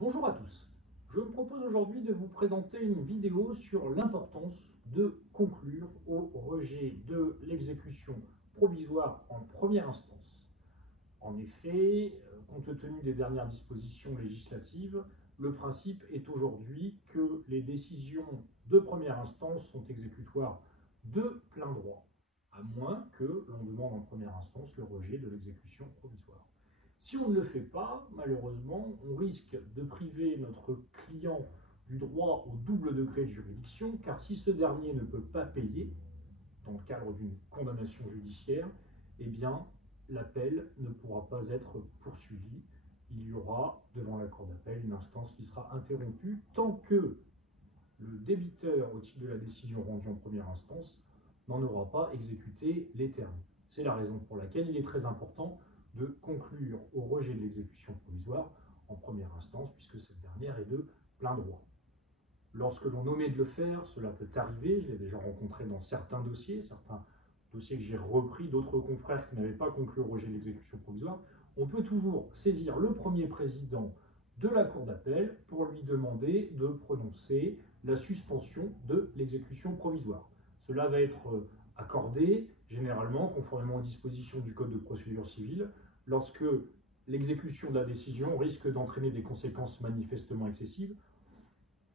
Bonjour à tous. Je me propose aujourd'hui de vous présenter une vidéo sur l'importance de conclure au rejet de l'exécution provisoire en première instance. En effet, compte tenu des dernières dispositions législatives, le principe est aujourd'hui que les décisions de première instance sont exécutoires de plein droit, à moins que l'on demande en première instance le rejet de l'exécution provisoire. Si on ne le fait pas, malheureusement, on risque de priver notre client du droit au double degré de juridiction, car si ce dernier ne peut pas payer, dans le cadre d'une condamnation judiciaire, eh bien, l'appel ne pourra pas être poursuivi. Il y aura, devant la cour d'appel, une instance qui sera interrompue tant que le débiteur, au titre de la décision rendue en première instance, n'en aura pas exécuté les termes. C'est la raison pour laquelle il est très important de conclure au rejet de l'exécution provisoire en première instance, puisque cette dernière est de plein droit. Lorsque l'on omet de le faire, cela peut arriver, je l'ai déjà rencontré dans certains dossiers que j'ai repris, d'autres confrères qui n'avaient pas conclu au rejet de l'exécution provisoire, on peut toujours saisir le premier président de la cour d'appel pour lui demander de prononcer la suspension de l'exécution provisoire. Cela va être accordé, généralement, conformément aux dispositions du Code de procédure civile, lorsque l'exécution de la décision risque d'entraîner des conséquences manifestement excessives.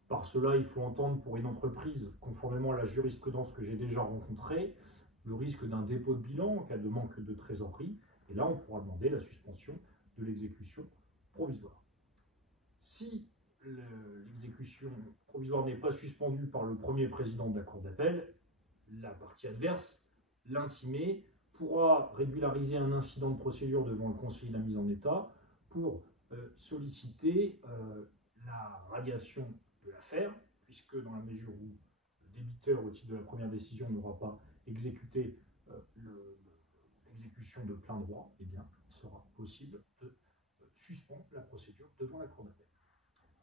Par cela, il faut entendre pour une entreprise, conformément à la jurisprudence que j'ai déjà rencontrée, le risque d'un dépôt de bilan en cas de manque de trésorerie. Et là, on pourra demander la suspension de l'exécution provisoire. Si l'exécution provisoire n'est pas suspendue par le premier président de la cour d'appel, la partie adverse, l'intimé, pourra régulariser un incident de procédure devant le conseil de la mise en état pour solliciter la radiation de l'affaire, puisque dans la mesure où le débiteur, au titre de la première décision, n'aura pas exécuté l'exécution de plein droit, eh bien, il sera possible de suspendre la procédure devant la cour d'appel.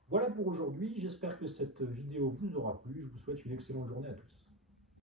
Voilà pour aujourd'hui, j'espère que cette vidéo vous aura plu, je vous souhaite une excellente journée à tous.